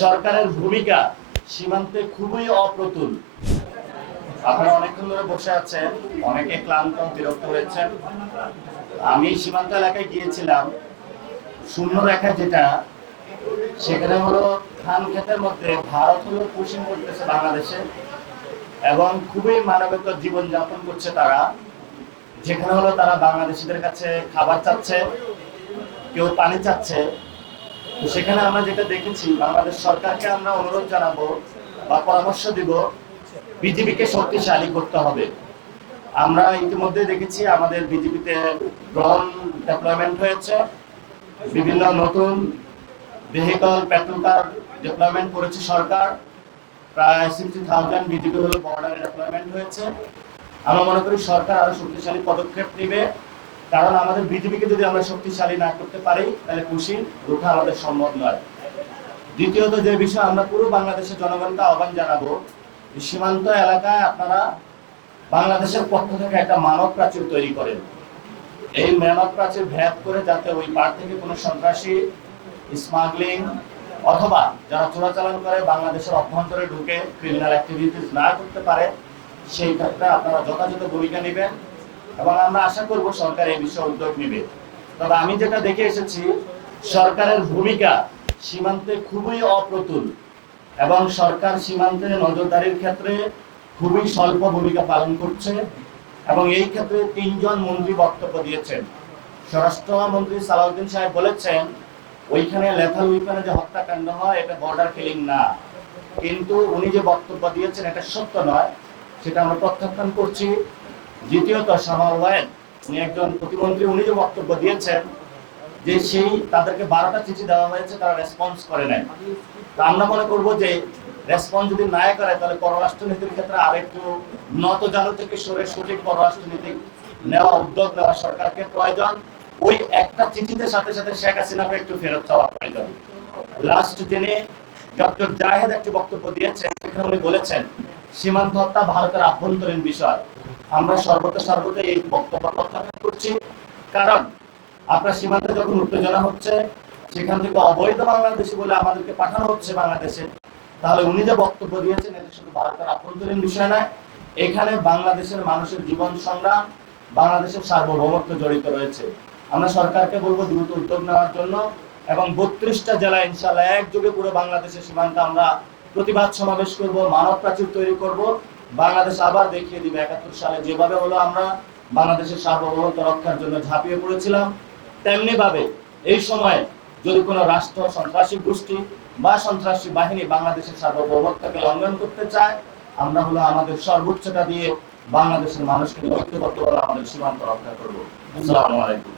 সরকারের ভূমিকা সীমান্তে খুবই অপ্রতুল। আপনারা অনেকক্ষণ ধরে বসে আছেন, অনেকে ক্লান্ত বিরক্ত হয়েছেন। আমি সীমান্ত এলাকায় গিয়েছিলাম। শূন্য রেখা যেটা, সেখানে হলো ধান ক্ষেতের মধ্যে ভারত হলো পুশিং করতেছে বাংলাদেশে এবং খুবই মানবিক জীবনযাপন করছে তারা। যেখানে হলো তারা বাংলাদেশিদের কাছে খাবার চাচ্ছে, কেউ পানি চাচ্ছে। তো সেখানে আমরা যেটা দেখেছি, বাংলাদেশ সরকারকে আমরা অনুরোধ জানাবো বা পরামর্শ দিব, বিজিবিকে শক্তিশালী করতে হবে। আমরা ইতিমধ্যে দেখেছি আমাদের বিজিবিতে ড্রোন ডেপ্লয়মেন্ট হয়েছে, বিভিন্ন নতুন ভেহিকল পেট্রোল কার ডেপ্লয়মেন্ট করেছে সরকার। প্রায় 60,000 বিজিবি হলো বর্ডারে ডেপ্লয়মেন্ট হয়েছে। আমরা মনে করি সরকার আরো শক্তিশালী পদক্ষেপ নেবে, কারণ আমাদের বিজিবিকে যদি আমরা শক্তিশালী না করতে পারি তাহলে পুশিং রোধা আমাদের সম্ভব নয়। দ্বিতীয়ত যে বিষয়, আমরা পুরো বাংলাদেশের জনগণকে আহ্বান জানাবো, সীমান্ত এলাকায় আপনারা বাংলাদেশের পক্ষ থেকে একটা মানব প্রাচীর তৈরি করেন। এই মানব প্রাচীর ভেদ করে যাতে ওই পার থেকে কোনো সন্ত্রাসী, স্মাগলিং অথবা যারা চোরাচালান করে বাংলাদেশের অভ্যন্তরে ঢুকে ক্রিমিনাল অ্যাক্টিভিটিস না করতে পারে, সেই ক্ষেত্রে আপনারা যথাযথ ভূমিকা নেবেন এবং আমরা আশা করব সরকার এই বিষয়ে উদ্যোগ নেবে। তবে আমি যেটা দেখে এসেছি, সরকারের ভূমিকা সীমান্তে খুবই অপ্রতুল এবং সরকার সীমান্তে নজরদারির ক্ষেত্রে খুবই স্বল্প ভূমিকা পালন করছে এবং এই ক্ষেত্রে 3 জন মন্ত্রী বক্তব্য দিয়েছেন। স্বরাষ্ট্রমন্ত্রী সালাউদ্দিন সাহেব বলেছেন ওইখানে লেথাল উইপনে যে হত্যাকাণ্ড হয় এটা বর্ডার কিলিং না, কিন্তু উনি যে বক্তব্য দিয়েছেন এটা সত্য নয়, সেটা আমরা প্রত্যাখ্যান করছি। দ্বিতীয়ত শামাল ওয়াহেদ, উনি একজন প্রতিমন্ত্রী, উনি যে বক্তব্য দিয়েছেন যে সেই তাদেরকে 12টা চিঠি দেওয়া হয়েছে, তারা রেসপন্স করে নাই। তা আমরা মনে করবো যে রেসপন্স যদি না করে তাহলে পররাষ্ট্রনীতির ক্ষেত্রে আরেকটু নত জানু থেকে সরে সঠিক পররাষ্ট্রনীতি নেওয়া, উদ্যোগ নেওয়া সরকারকে প্রয়োজন। ওই একটা চিঠিতে সাথে সাথে শেখ হাসিনাকে একটু ফেরত চাওয়া প্রয়োজন। লাস্ট দিনে ডক্টর জাহেদ একটি বক্তব্য দিয়েছেন, সেখানে উনি বলেছেন সীমান্ত হত্যা ভারতের আভ্যন্তরীণ বিষয়। আমরা সর্বদা এই বক্তব্য প্রত্যাখ্যান করছি, কারণ আপনার সীমান্তে যখন উত্তেজনা হচ্ছে, সেখান থেকে অবৈধ বাংলাদেশি বলে আমাদেরকে পাঠানো হচ্ছে বাংলাদেশে, তাহলে উনি যে বক্তব্য দিয়েছেন এটা শুধু ভারতের আভ্যন্তরীণ বিষয় নয়, এখানে বাংলাদেশের মানুষের জীবন সংগ্রাম, বাংলাদেশের সার্বভৌমত্ব জড়িত রয়েছে। আমরা সরকারকে বলবো দ্রুত উদ্যোগ নেওয়ার জন্য এবং 32টা জেলায় ইনশাআল্লাহ একযোগে পুরো বাংলাদেশের সীমান্তে আমরা প্রতিবাদ সমাবেশ করব, মানব প্রাচীর তৈরি করব। বাংলাদেশ আবার দেখিয়ে দিবে 71 সালে যেভাবে হলো আমরা বাংলাদেশের সার্বভৌমত্ব রক্ষার জন্য ঝাঁপিয়ে পড়েছিলাম, তেমনি ভাবে এই সময় যদি কোনো রাষ্ট্র, সন্ত্রাসী গোষ্ঠী বা সন্ত্রাসী বাহিনী বাংলাদেশের সার্বভৌমত্বকে লঙ্ঘন করতে চায়, আমরা হলো আমাদের সর্বোচ্চটা দিয়ে বাংলাদেশের মানুষকে ঐক্যবদ্ধ করে আমাদের সীমান্ত রক্ষা করবো। আসসালামু আলাইকুম।